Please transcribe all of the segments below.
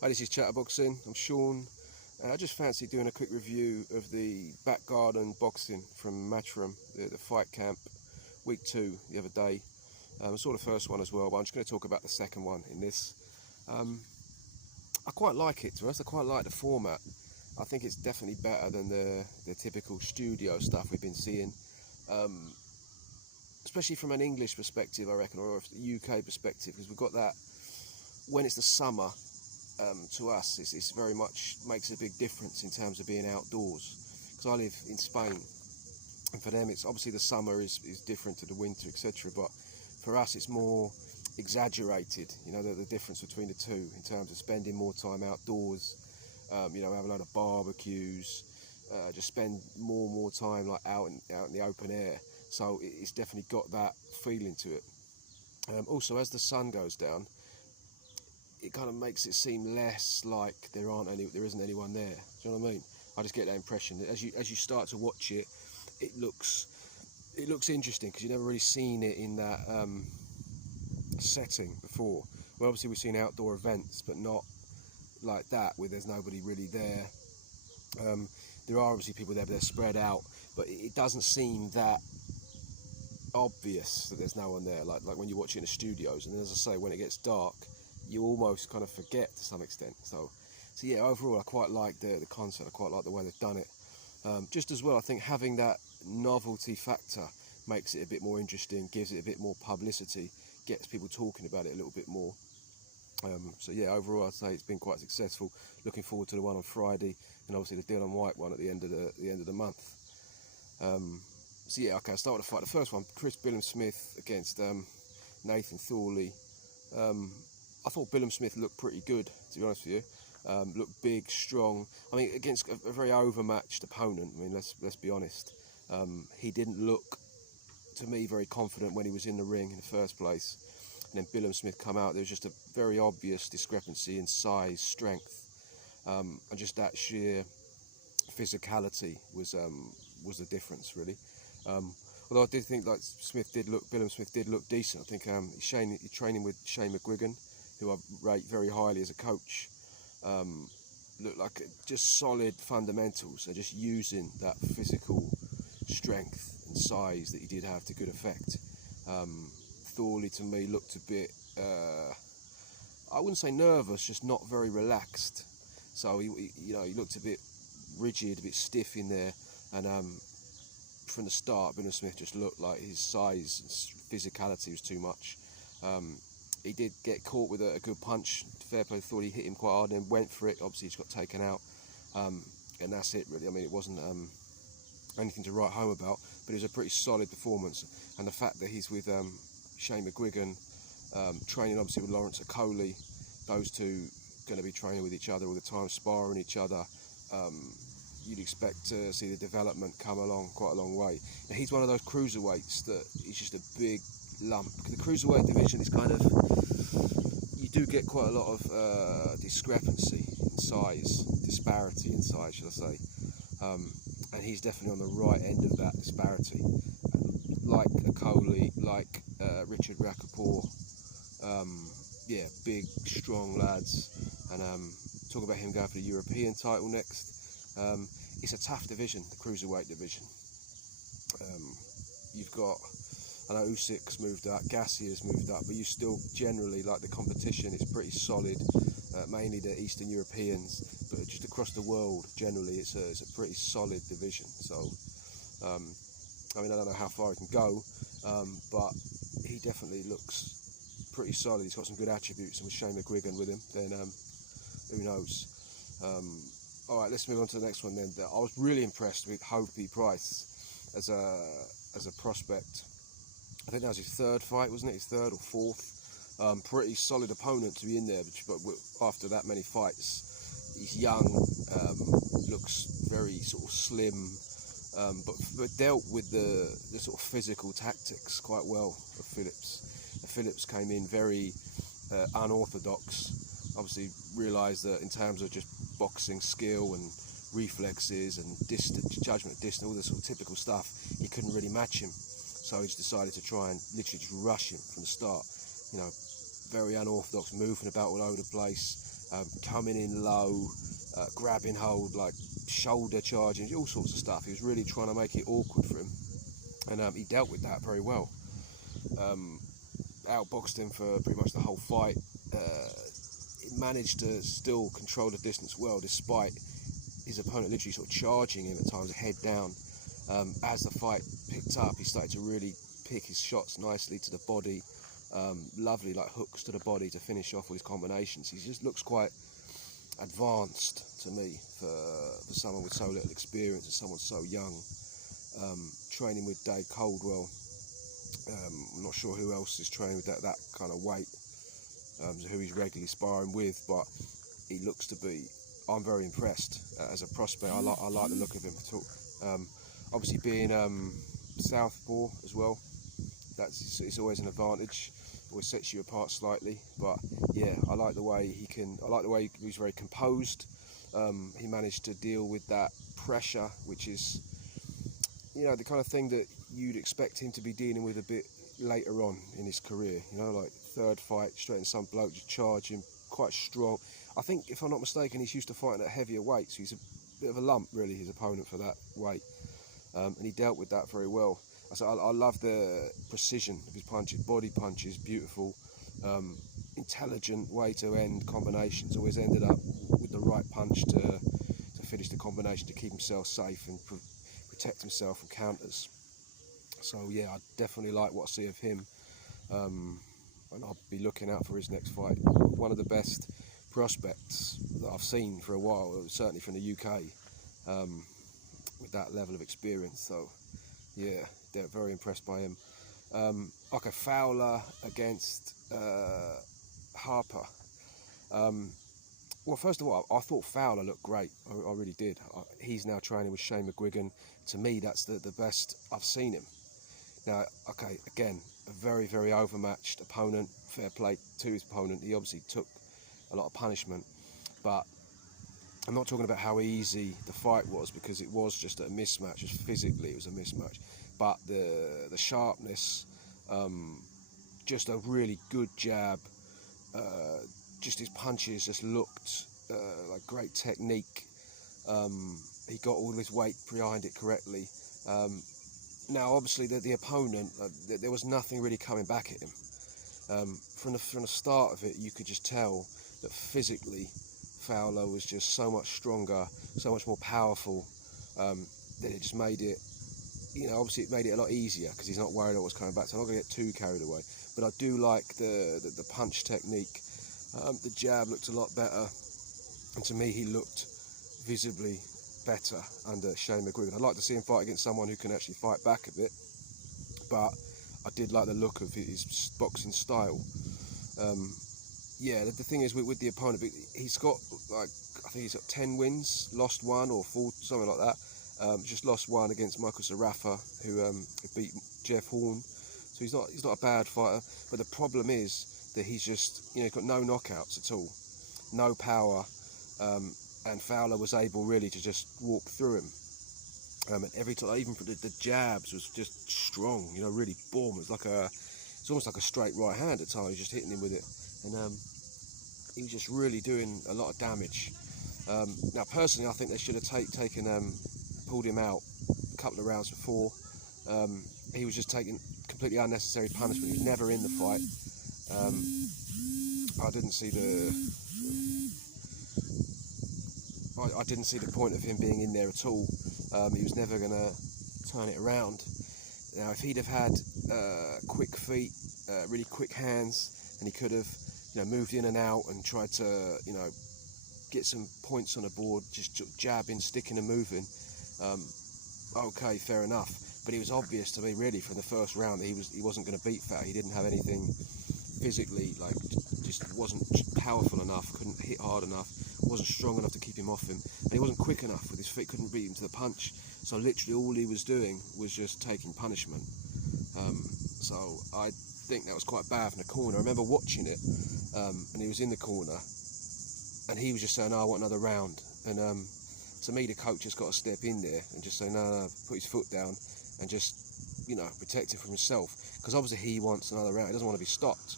Hi, this is Chatterboxing. I'm Sean. I just fancy doing a quick review of the back garden boxing from Matchroom, the fight camp, week 2 the other day. I saw the first one as well, but I'm just going to talk about the second one in this. I quite like it, to be honest. I quite like the format. I think it's definitely better than the typical studio stuff we've been seeing. Especially from an English perspective, I reckon, or a UK perspective, because we've got that, when it's the summer, to us, it's very much makes a big difference in terms of being outdoors. Because I live in Spain, and for them, it's obviously the summer is different to the winter, etc. But for us, it's more exaggerated. You know, the difference between the two in terms of spending more time outdoors. You know, have a load of barbecues, just spend more and more time like out in the open air. So it's definitely got that feeling to it. Also, as the sun goes down, it kind of makes it seem less like there isn't anyone there. Do you know what I mean? I just get that impression that as you start to watch it, it looks interesting, because you've never really seen it in that setting before. Well, obviously we've seen outdoor events, but not like that, where there's nobody really there. There are obviously people there, but they're spread out, but it doesn't seem that obvious that there's no one there, like when you watch it in the studios. And as I say, when it gets dark, you almost kind of forget to some extent. So yeah, overall I quite like the concept. I quite like the way they've done it. Just as well, I think having that novelty factor makes it a bit more interesting, gives it a bit more publicity, gets people talking about it a little bit more. So yeah, overall I'd say it's been quite successful. Looking forward to the one on Friday, and obviously the Dylan White one at the end of the month. So yeah, okay, I'll start with the fight. The first one, Chris Smith against Nathan Thorley. I thought Smith looked pretty good, to be honest with you. Looked big, strong. I mean, against a very overmatched opponent. I mean, let's be honest. He didn't look, to me, very confident when he was in the ring in the first place. And then Smith come out. There was just a very obvious discrepancy in size, strength, and just that sheer physicality was the difference, really. Although I did think like Smith did look decent. I think he's training with Shane McGuigan, who I rate very highly as a coach. Looked like just solid fundamentals, and just using that physical strength and size that he did have to good effect. Thorley to me looked a bit, I wouldn't say nervous, just not very relaxed. So he looked a bit rigid, a bit stiff in there, and from the start, Smith just looked like his size and physicality was too much. He did get caught with a good punch. Fair play, thought he hit him quite hard and then went for it. Obviously, he just got taken out, and that's it really. I mean, it wasn't anything to write home about, but it was a pretty solid performance. And the fact that he's with Shane McGuigan, training obviously with Lawrence Okoli, those two going to be training with each other all the time, sparring each other. You'd expect to see the development come along quite a long way. Now, he's one of those cruiserweights that he's just a big lump. The cruiserweight division is kind of, you do get quite a lot of discrepancy in size, disparity in size, should I say. And he's definitely on the right end of that disparity. Like Okoli, like Richard Rappaport, yeah, big, strong lads. And talk about him going for the European title next. It's a tough division, the cruiserweight division. You've got, I know Usyk's moved up, Gassier's moved up, but you still generally, like, the competition is pretty solid, mainly the Eastern Europeans, but just across the world, generally, it's a pretty solid division. So, I mean, I don't know how far he can go, but he definitely looks pretty solid. He's got some good attributes, and with Shane McGuigan with him, then who knows. Alright, let's move on to the next one then. I was really impressed with Hopey Price as a prospect. I think that was his third fight, wasn't it? His third or fourth. Pretty solid opponent to be in there, but after that many fights, he's young, looks very sort of slim, but dealt with the sort of physical tactics quite well of Phillips. Phillips came in very unorthodox. Obviously realised that in terms of just boxing skill and reflexes and judgment, distance, all the sort of typical stuff, he couldn't really match him. So he just decided to try and literally just rush him from the start. You know, very unorthodox, moving about all over the place, coming in low, grabbing hold, like shoulder charging, all sorts of stuff. He was really trying to make it awkward for him, and he dealt with that very well. Outboxed him for pretty much the whole fight. He managed to still control the distance well, despite his opponent literally sort of charging him at times, head down. As the fight picked up, he started to really pick his shots nicely to the body. Lovely like hooks to the body to finish off with his combinations. He just looks quite advanced to me for someone with so little experience and someone so young. Training with Dave Coldwell. I'm not sure who else is training with that kind of weight, who he's regularly sparring with, but he looks to be. I'm very impressed as a prospect. I like the look of him. Obviously being southpaw as well, it's always an advantage. Always sets you apart slightly. But yeah, I like the way he's very composed. He managed to deal with that pressure, which is, you know, the kind of thing that you'd expect him to be dealing with a bit later on in his career. You know, like third fight, straight in some bloke just charging, quite strong. I think, if I'm not mistaken, he's used to fighting at heavier weights. He's a bit of a lump, really, his opponent, for that weight. And he dealt with that very well. I love the precision of his punches, body punches, beautiful, intelligent way to end combinations. Always ended up with the right punch to finish the combination, to keep himself safe and protect himself from counters. So yeah, I definitely like what I see of him, and I'll be looking out for his next fight. One of the best prospects that I've seen for a while, certainly from the UK, with that level of experience. So yeah, they're very impressed by him. Okay, Fowler against Harper. Well, first of all, I thought Fowler looked great. I really did. He's now training with Shane McGuigan. To me, that's the best I've seen him. Now, okay, again, a very, very overmatched opponent. Fair play to his opponent. He obviously took a lot of punishment. But I'm not talking about how easy the fight was, because it was just a mismatch. Just physically, it was a mismatch. But the sharpness, just a really good jab. Just his punches just looked like great technique. He got all his weight behind it correctly. Now, obviously, the opponent, there was nothing really coming back at him. From the start of it, you could just tell that physically, Fowler was just so much stronger, so much more powerful, that it just made it, you know, obviously it made it a lot easier because he's not worried about what's coming back. So I'm not going to get too carried away. But I do like the punch technique. The jab looked a lot better, and to me, he looked visibly better under Shane McGuigan. I'd like to see him fight against someone who can actually fight back a bit, but I did like the look of his boxing style. Yeah, the thing is with the opponent, he's got, like, I think he's got 10 wins, lost 1 or 4, something like that. Just lost 1 against Michael Sarafa, who beat Jeff Horn. So he's not a bad fighter. But the problem is that he's just, you know, got no knockouts at all, no power. And Fowler was able really to just walk through him. And every time, even for the jabs, was just strong, you know, really boom. It's almost like a straight right hand at times, just hitting him with it. And he was just really doing a lot of damage. Now, personally, I think they should have pulled him out a couple of rounds before. He was just taking completely unnecessary punishment. He was never in the fight. I didn't see the point of him being in there at all. He was never going to turn it around. Now, if he'd have had quick feet, really quick hands, and he could have, you know, moved in and out and tried to, you know, get some points on the board, just jabbing, sticking and moving, okay, fair enough. But it was obvious to me, really, from the first round that he wasn't going to beat Fowler. He didn't have anything physically, like, just wasn't powerful enough, couldn't hit hard enough, wasn't strong enough to keep him off him, and he wasn't quick enough with his feet, couldn't beat him to the punch. So literally all he was doing was just taking punishment. So I think that was quite bad from the corner. I remember watching it, and he was in the corner, and he was just saying, "Oh, I want another round." And to me, the coach has got to step in there and just say, "No, put his foot down," and just, you know, protect him from himself. Because obviously he wants another round. He doesn't want to be stopped.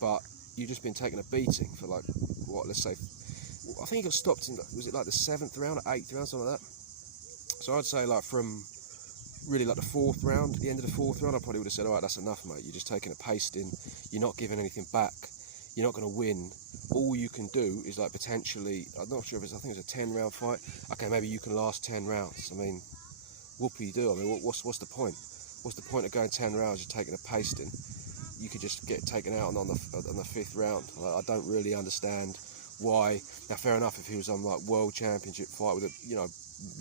But you've just been taking a beating for, like, what, let's say I think he got stopped in, was it like the 7th round or 8th round, something like that. So I'd say like from really like the 4th round, the end of the 4th round, I probably would have said, all right, that's enough, mate. You're just taking a pasting. You're not giving anything back. You're not going to win. All you can do is like potentially, I'm not sure if it's, I think it's a 10-round fight. Okay, maybe you can last 10 rounds. I mean, whoop-de-doo. I mean, what's the point? What's the point of going 10 rounds, just taking a pasting? You could just get taken out on the 5th round. I don't really understand why. Now, fair enough if he was on like world championship fight with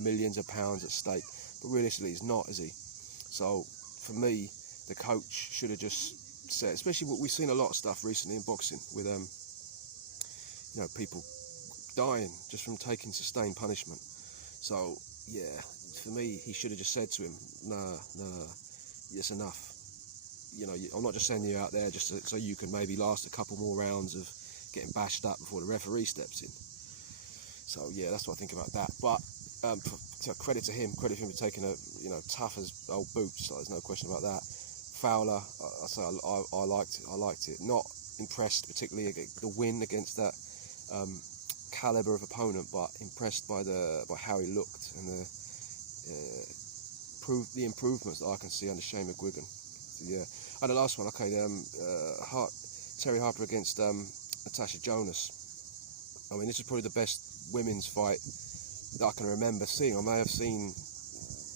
millions of pounds at stake, but realistically, he's not, is he? So, for me, the coach should have just said, especially what we've seen a lot of stuff recently in boxing with people dying just from taking sustained punishment. So, yeah, for me, he should have just said to him, no, it's enough. I'm not just sending you out there just so you can maybe last a couple more rounds of getting bashed up before the referee steps in. So yeah, that's what I think about that. But credit to him for taking a tough as old boots. So there's no question about that. Fowler, I liked it. Not impressed particularly the win against that caliber of opponent, but impressed by how he looked and the improvements that I can see under Shane McGuigan. So, yeah. And the last one, okay, Terry Harper against Natasha Jonas. I mean, this is probably the best women's fight that I can remember seeing. I may have seen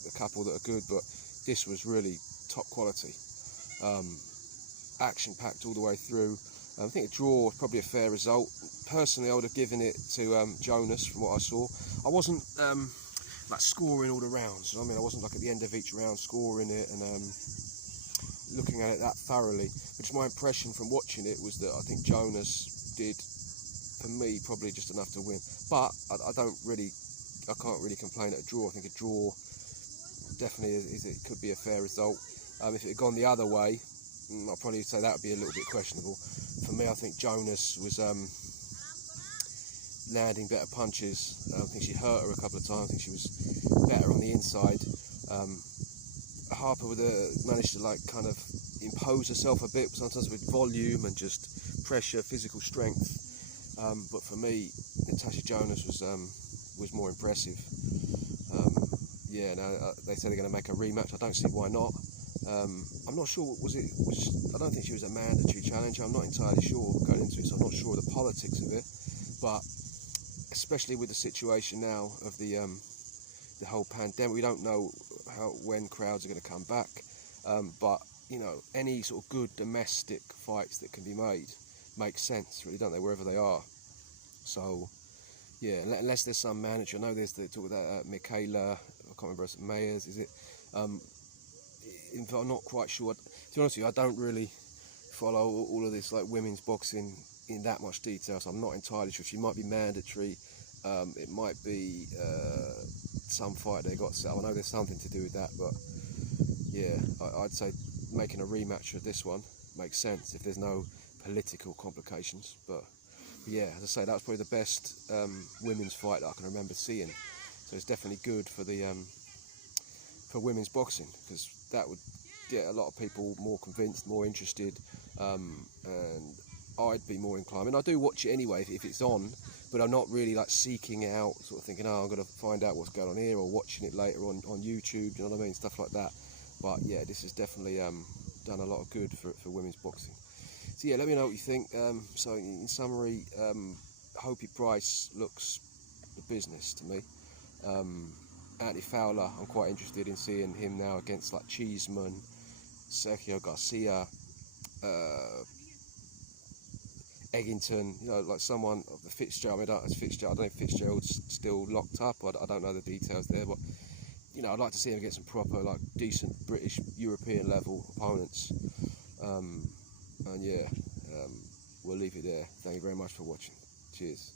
a couple that are good, but this was really top quality. Action-packed all the way through. I think a draw was probably a fair result. Personally, I would have given it to Jonas from what I saw. I wasn't like scoring all the rounds. I mean, I wasn't like at the end of each round scoring it and looking at it that thoroughly. Which my impression from watching it was that I think Jonas did, for me, probably just enough to win. But I can't really complain at a draw. I think a draw definitely it could be a fair result. If it had gone the other way, I'd probably say that would be a little bit questionable. For me, I think Jonas was landing better punches. I think she hurt her a couple of times. I think she was better on the inside. Harper managed to kind of impose herself a bit, sometimes with volume and just pressure, physical strength. But for me, Natasha Jonas was more impressive. They say they're going to make a rematch. I don't see why not. I'm not sure. I don't think she was a mandatory challenge. I'm not entirely sure going into it, so I'm not sure of the politics of it. But especially with the situation now of the whole pandemic, we don't know when crowds are going to come back. But any sort of good domestic fights that can be made make sense, really, don't they? Wherever they are. So yeah, unless there's some mandatory. I know there's the talk about Michaela. I can't remember. Mayers, is it? I'm not quite sure. To be honest with you, I don't really follow all of this women's boxing in that much detail, so I'm not entirely sure. She might be mandatory. It might be some fight they got set up. I know there's something to do with that, but yeah, I'd say making a rematch of this one makes sense if there's no political complications. But yeah, as I say, that was probably the best women's fight that I can remember seeing. So it's definitely good for the for women's boxing, because that would get a lot of people more convinced, more interested, and I'd be more inclined. I mean, I do watch it anyway if it's on, but I'm not really seeking it out, sort of thinking, I'm going to find out what's going on here, or watching it later on YouTube, you know what I mean, stuff like that. But yeah, this has definitely done a lot of good for women's boxing. So yeah, let me know what you think. So in summary, Hopey Price looks the business to me. Anthony Fowler, I'm quite interested in seeing him now against Cheeseman, Sergio Garcia, Eggington, someone of the Fitzgerald. I don't know if Fitzgerald's still locked up. I don't know the details there, but I'd like to see him against some proper, decent British, European level opponents. And yeah, we'll leave it there. Thank you very much for watching. Cheers.